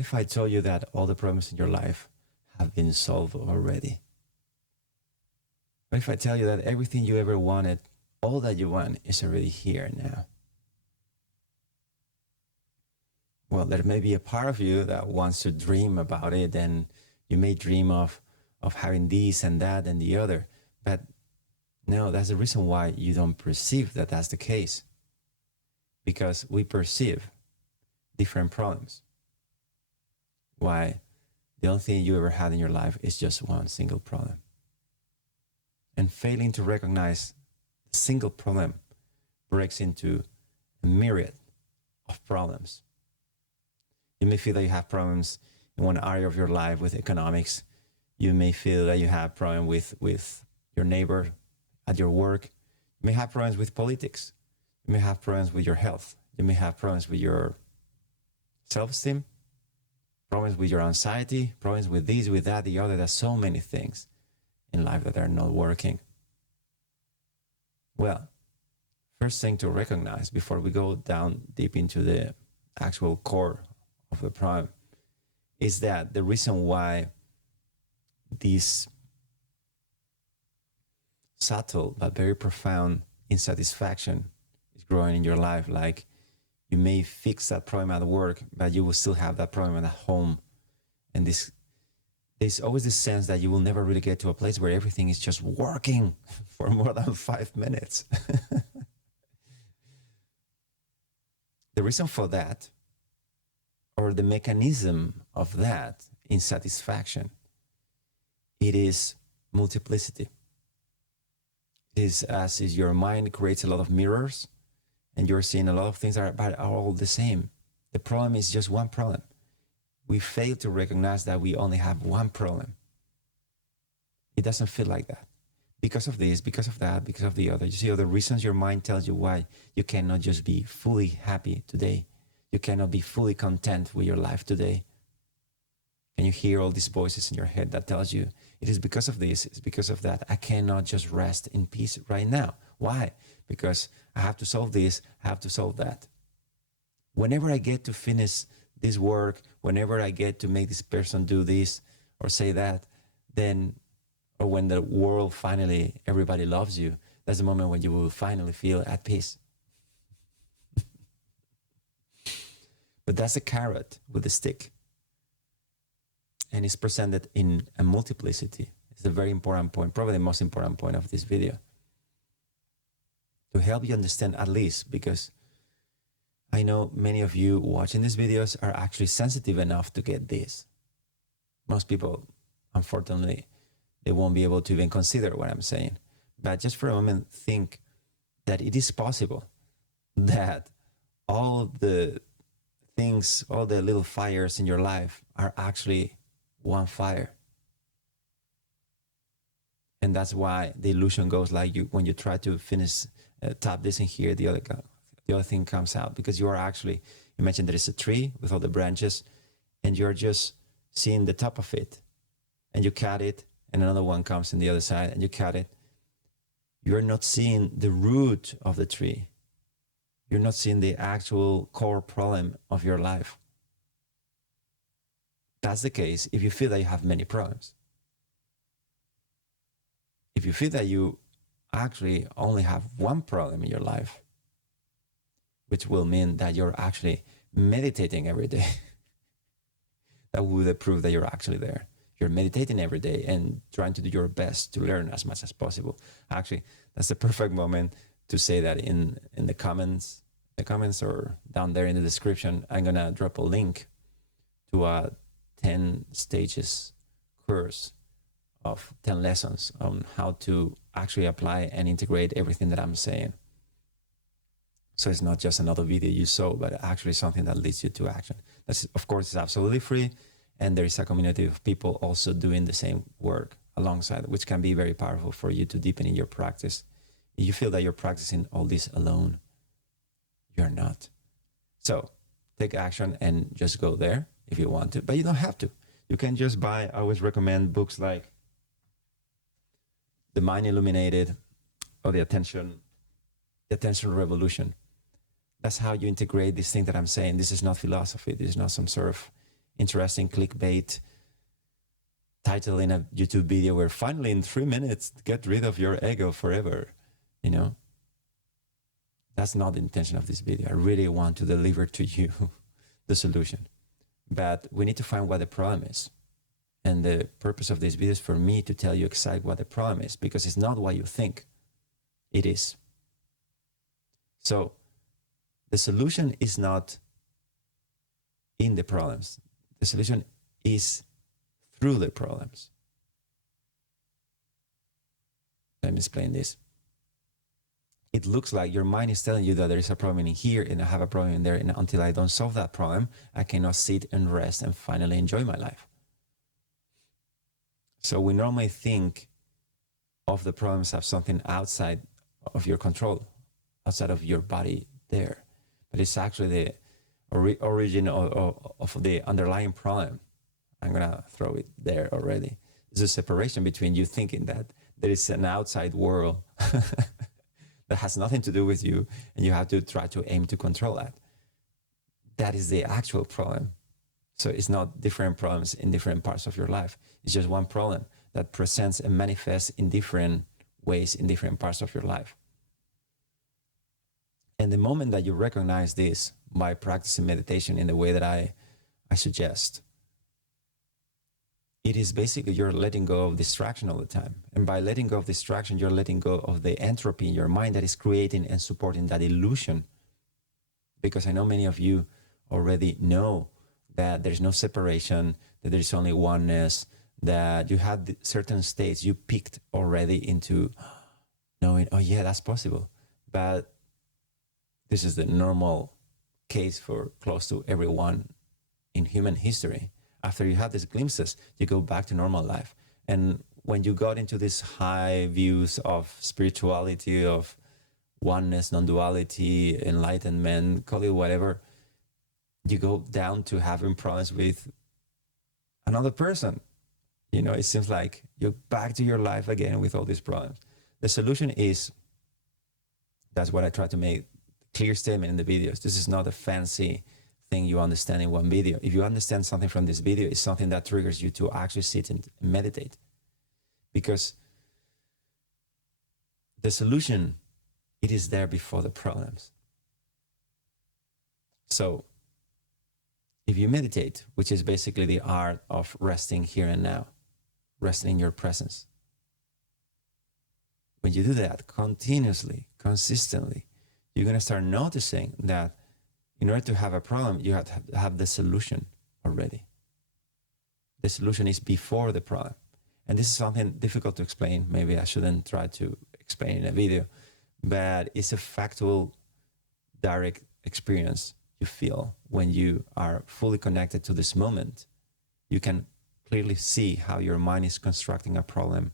What if I told you that all the problems in your life have been solved already? What if I tell you that everything you ever wanted, all that you want, is already here now? Well, there may be a part of you that wants to dream about it, and you may dream of having this and that and the other. But no, that's the reason why you don't perceive that that's the case. Because we perceive different problems. Why the only thing you ever had in your life is just one single problem. And failing to recognize the single problem breaks into a myriad of problems. You may feel that you have problems in one area of your life with economics. You may feel that you have problem with your neighbor at your work. You may have problems with politics. You may have problems with your health. You may have problems with your self-esteem, problems with your anxiety, problems with this, with that, the other. There's so many things in life that are not working. Well, first thing to recognize before we go down deep into the actual core of the problem is that the reason why this subtle but very profound insatisfaction is growing in your life, like you may fix that problem at work, but you will still have that problem at home. And there's always this sense that you will never really get to a place where everything is just working for more than 5 minutes. The reason for that, or the mechanism of that insatisfaction, it is multiplicity. It is as if your mind creates a lot of mirrors and you're seeing a lot of things that are all the same. The problem is just one problem. We fail to recognize that we only have one problem. It doesn't feel like that. Because of this, because of that, because of the other. You see all the reasons your mind tells you why you cannot just be fully happy today. You cannot be fully content with your life today. And you hear all these voices in your head that tells you, it is because of this, it's because of that. I cannot just rest in peace right now. Why? Because I have to solve this, I have to solve that. Whenever I get to finish this work, whenever I get to make this person do this or say that, then, or when the world finally, everybody loves you, that's the moment when you will finally feel at peace. But that's a carrot with a stick. And it's presented in a multiplicity. It's a very important point, probably the most important point of this video. To help you understand at least, because I know many of you watching these videos are actually sensitive enough to get this. Most people, unfortunately, they won't be able to even consider what I'm saying. But just for a moment, think that it is possible that all the things, all the little fires in your life are actually one fire. And that's why the illusion goes like you when you try to finish, tap this in here, the other thing comes out, because you are actually, imagine there is a tree with all the branches and you're just seeing the top of it and you cut it and another one comes in the other side and you cut it. You're not seeing the root of the tree. You're not seeing the actual core problem of your life. That's the case if you feel that you have many problems. If you feel that you actually only have one problem in your life, which will mean that you're actually meditating every day, that would prove that you're actually there. You're meditating every day and trying to do your best to learn as much as possible. Actually, that's the perfect moment to say that in the comments or down there in the description. I'm gonna drop a link to a 10 stages course of 10 lessons on how to actually apply and integrate everything that I'm saying. So it's not just another video you saw, but actually something that leads you to action. That's, of course, it's absolutely free. And there is a community of people also doing the same work alongside, which can be very powerful for you to deepen in your practice. If you feel that you're practicing all this alone, you're not. So take action and just go there if you want to, but you don't have to. You can just buy, I always recommend books like The Mind Illuminated or The Attention Revolution. That's how you integrate this thing that I'm saying. This is not philosophy. This is not some sort of interesting clickbait title in a YouTube video where finally in 3 minutes, get rid of your ego forever, you know? That's not the intention of this video. I really want to deliver to you the solution. But we need to find what the problem is. And the purpose of this video is for me to tell you exactly what the problem is, because it's not what you think. It is. So the solution is not in the problems. The solution is through the problems. Let me explain this. It looks like your mind is telling you that there is a problem in here and I have a problem in there, and until I don't solve that problem, I cannot sit and rest and finally enjoy my life. So we normally think of the problems as something outside of your control, outside of your body there. But it's actually the origin of the underlying problem. I'm going to throw it there already. It's a separation between you thinking that there is an outside world that has nothing to do with you, and you have to try to aim to control that. That is the actual problem. So it's not different problems in different parts of your life. It's just one problem that presents and manifests in different ways in different parts of your life. And the moment that you recognize this by practicing meditation in the way that I suggest, it is basically you're letting go of distraction all the time. And by letting go of distraction, you're letting go of the entropy in your mind that is creating and supporting that illusion. Because I know many of you already know that there's no separation, that there's only oneness, that you had certain states you picked already into knowing, oh yeah, that's possible. But this is the normal case for close to everyone in human history. After you have these glimpses, you go back to normal life. And when you got into these high views of spirituality, of oneness, non-duality, enlightenment, call it whatever, you go down to having problems with another person. You know, it seems like you're back to your life again with all these problems. The solution is, that's what I try to make clear statement in the videos. This is not a fancy thing you understand in one video. If you understand something from this video, it's something that triggers you to actually sit and meditate. Because the solution, it is there before the problems. So if you meditate, which is basically the art of resting here and now, resting in your presence, when you do that continuously, consistently, you're going to start noticing that in order to have a problem, you have to have the solution already. The solution is before the problem. And this is something difficult to explain. Maybe I shouldn't try to explain in a video, but it's a factual, direct experience you feel when you are fully connected to this moment. You can clearly see how your mind is constructing a problem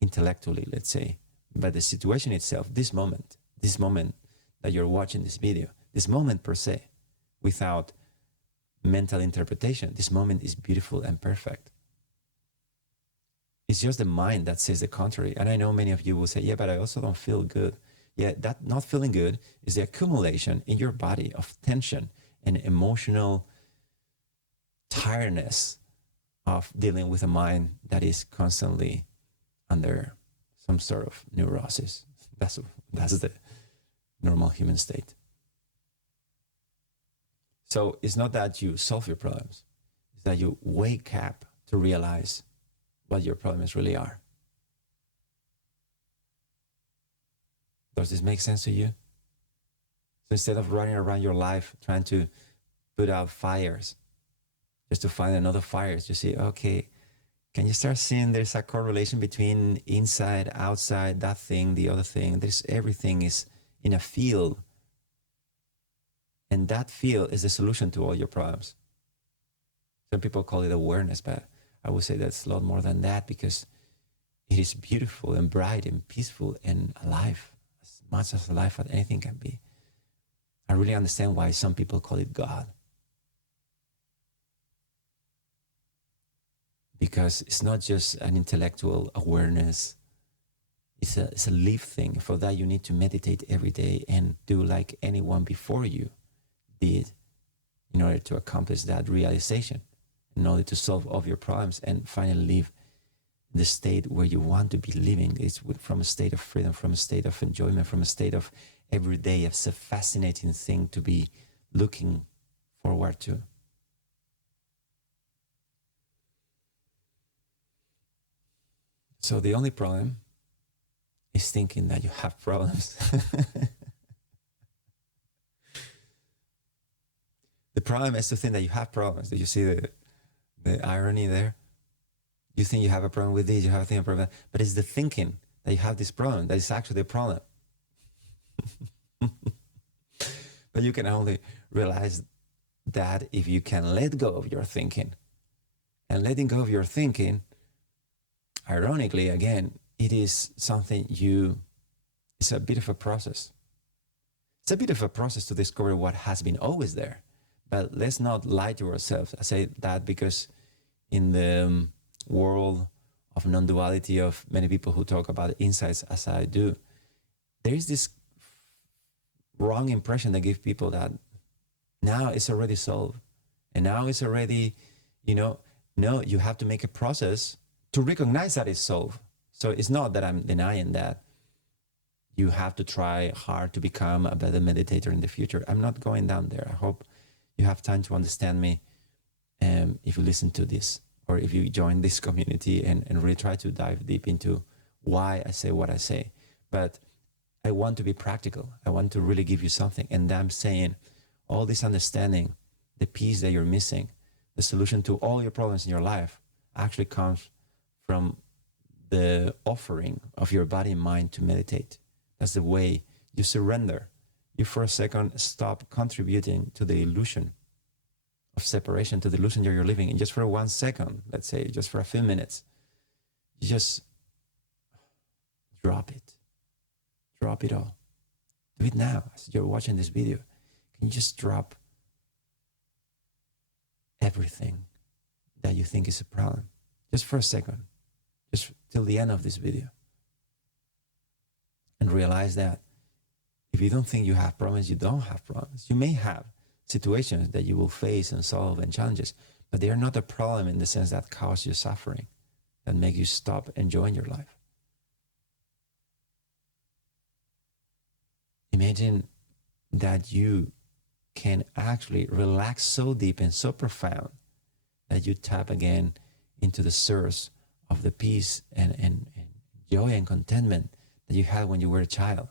intellectually, let's say. But the situation itself, this moment that you're watching this video, this moment per se, without mental interpretation, this moment is beautiful and perfect. It's just the mind that says the contrary. And I know many of you will say, yeah, but I also don't feel good. Yeah, that not feeling good is the accumulation in your body of tension and emotional tiredness of dealing with a mind that is constantly under some sort of neurosis. That's the normal human state. So it's not that you solve your problems. It's that you wake up to realize what your problems really are. Does this make sense to you? So instead of running around your life trying to put out fires, just to find another fire, you see, okay, can you start seeing there's a correlation between inside, outside, that thing, the other thing? Everything is in a field. And that field is the solution to all your problems. Some people call it awareness, but I would say that's a lot more than that, because it is beautiful and bright and peaceful and alive, as much as alive as anything can be. I really understand why some people call it God. Because it's not just an intellectual awareness. It's a lived thing. For that, you need to meditate every day and do like anyone before you did in order to accomplish that realization. in order to solve all of your problems and finally live the state where you want to be living. It's from a state of freedom, from a state of enjoyment, from a state of every day. It's a fascinating thing to be looking forward to. So the only problem is thinking that you have problems. The problem is to think that you have problems. Do you see the irony there? You think you have a problem with this, you have a problem, but it's the thinking that you have this problem that is actually a problem. But you can only realize that if you can let go of your thinking. And letting go of your thinking, ironically, again, it is something it's a bit of a process. It's a bit of a process to discover what has been always there. But let's not lie to ourselves. I say that because in the world of non-duality, of many people who talk about insights as I do, there is this wrong impression that gives people that now it's already solved. And now it's already, no, you have to make a process to recognize that it's solved. So it's not that I'm denying that you have to try hard to become a better meditator in the future. I'm not going down there. I hope you have time to understand me if you listen to this, or if you join this community and really try to dive deep into why I say what I say. But I want to be practical. I want to really give you something. And I'm saying all this understanding, the piece that you're missing, the solution to all your problems in your life actually comes from the offering of your body and mind to meditate. That's the way you surrender. You for a second stop contributing to the illusion of separation, to the illusion that you're living in. Just for 1 second, let's say, just for a few minutes, you just drop it. Drop it all. Do it now as you're watching this video. Can you just drop everything that you think is a problem? Just for a second. Just till the end of this video. And realize that if you don't think you have problems, you don't have problems. You may have situations that you will face and solve and challenges, but they are not a problem in the sense that cause you suffering, that make you stop enjoying your life. Imagine that you can actually relax so deep and so profound that you tap again into the source of the peace and joy and contentment that you had when you were a child.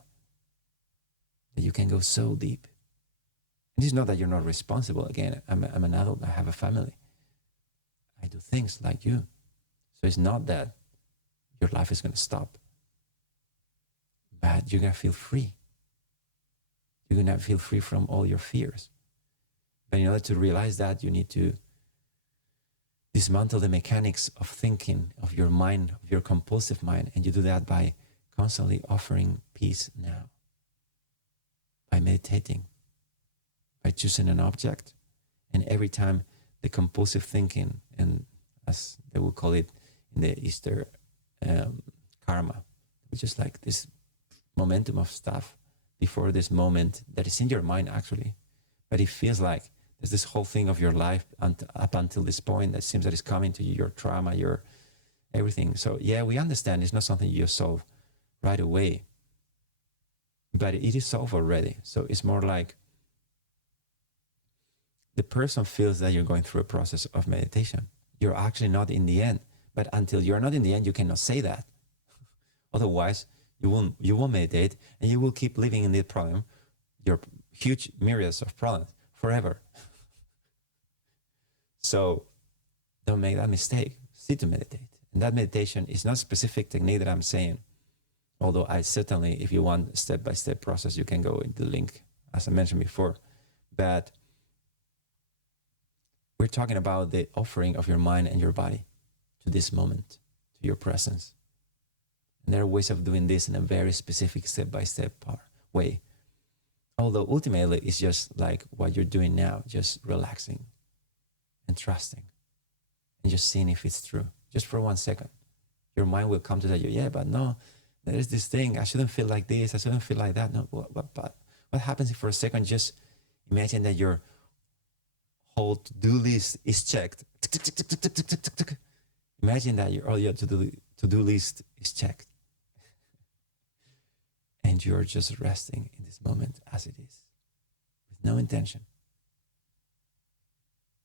That you can go so deep. And it's not that you're not responsible. Again, I'm an adult, I have a family. I do things like you. So it's not that your life is going to stop. But you're going to feel free. You're going to feel free from all your fears. But in order to realize that, you need to dismantle the mechanics of thinking, of your mind, of your compulsive mind. And you do that by constantly offering peace now. By meditating, by choosing an object. And every time the compulsive thinking, and as they will call it in the Easter karma, which is like this momentum of stuff before this moment that is in your mind actually, but it feels like there's this whole thing of your life up until this point that seems that it's coming to you, your trauma, your everything. So yeah, we understand it's not something you solve right away, but it is solved already. So it's more like the person feels that you're going through a process of meditation. You're actually not in the end, but until you're not in the end, you cannot say that. Otherwise, you won't meditate, and you will keep living in the problem, your huge myriads of problems forever. So don't make that mistake. Sit to meditate. And that meditation is not a specific technique that I'm saying. Although I certainly, if you want a step-by-step process, you can go into the link, as I mentioned before. But we're talking about the offering of your mind and your body to this moment, to your presence. And there are ways of doing this in a very specific step-by-step way. Although ultimately, it's just like what you're doing now, just relaxing and trusting and just seeing if it's true. Just for 1 second, your mind will come to tell you, yeah, but no, there is this thing. I shouldn't feel like this. I shouldn't feel like that. No, but what happens if for a second, just imagine that your whole to-do list is checked. Imagine that all your to-do list is checked. And you're just resting in this moment as it is, with no intention.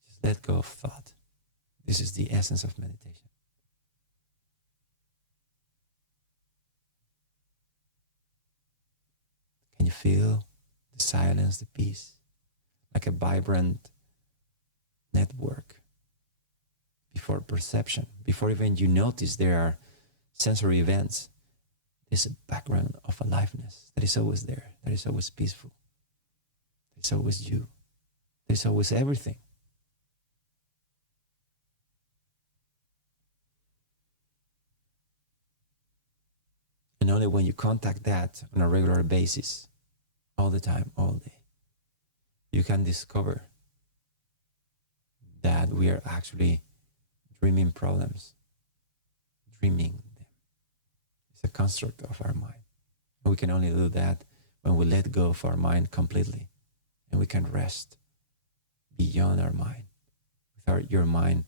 Just let go of thought. This is the essence of meditation. Can you feel the silence, the peace, like a vibrant network before perception, before even you notice there are sensory events? There's a background of aliveness that is always there, that is always peaceful. There's always you. There's always everything. And only when you contact that on a regular basis, all the time, all day, you can discover that we are actually dreaming problems, dreaming them. It's a construct of our mind. And we can only do that when we let go of our mind completely, and we can rest beyond our mind, without your mind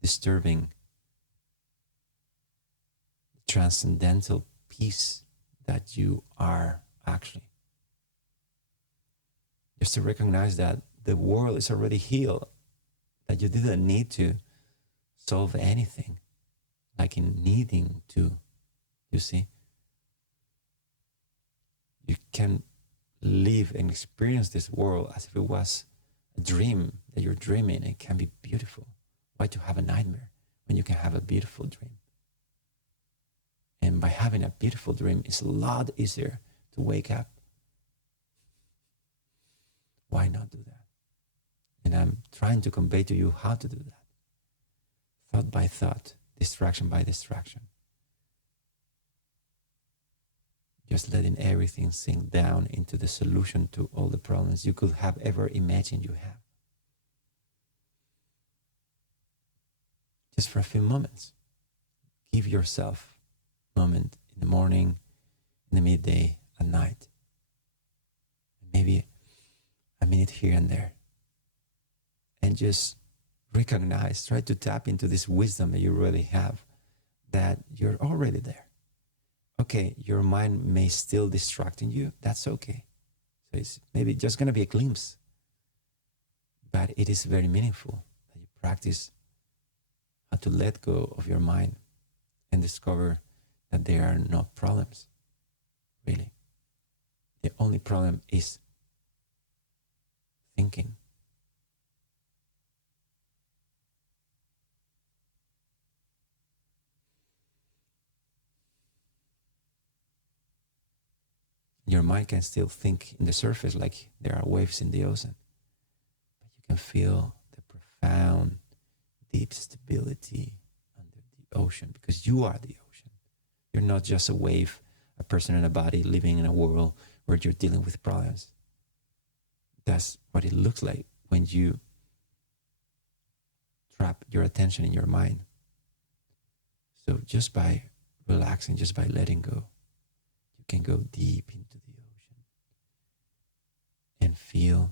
disturbing the transcendental peace that you are actually. Just to recognize that the world is already healed, that you didn't need to solve anything, like in needing to, you see. You can live and experience this world as if it was a dream that you're dreaming. It can be beautiful. Why to have a nightmare when you can have a beautiful dream? And by having a beautiful dream, it's a lot easier to wake up. Why not do that? And I'm trying to convey to you how to do that. Thought by thought, distraction by distraction. Just letting everything sink down into the solution to all the problems you could have ever imagined you have. Just for a few moments. Give yourself a moment in the morning, in the midday, at night. Maybe a minute here and there. And just recognize, try to tap into this wisdom that you really have, that you're already there. Okay, your mind may still distracting you. That's okay. So it's maybe just going to be a glimpse. But it is very meaningful that you practice how to let go of your mind and discover that there are no problems, really. The only problem is thinking. Your mind can still think in the surface like there are waves in the ocean. But you can feel the profound, deep stability under the ocean, because you are the ocean. You're not just a wave, a person in a body living in a world where you're dealing with problems. That's what it looks like when you trap your attention in your mind. So just by relaxing, just by letting go, you can go deep into the ocean and feel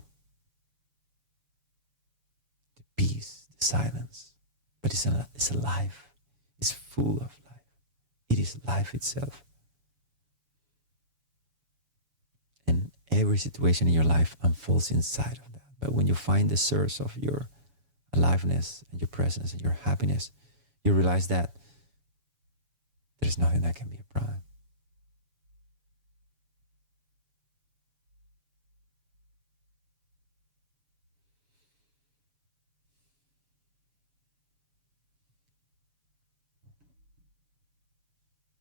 the peace, the silence. But it's alive. It's full of life. It is life itself. And every situation in your life unfolds inside of that. But when you find the source of your aliveness and your presence and your happiness, you realize that there's nothing that can be a problem.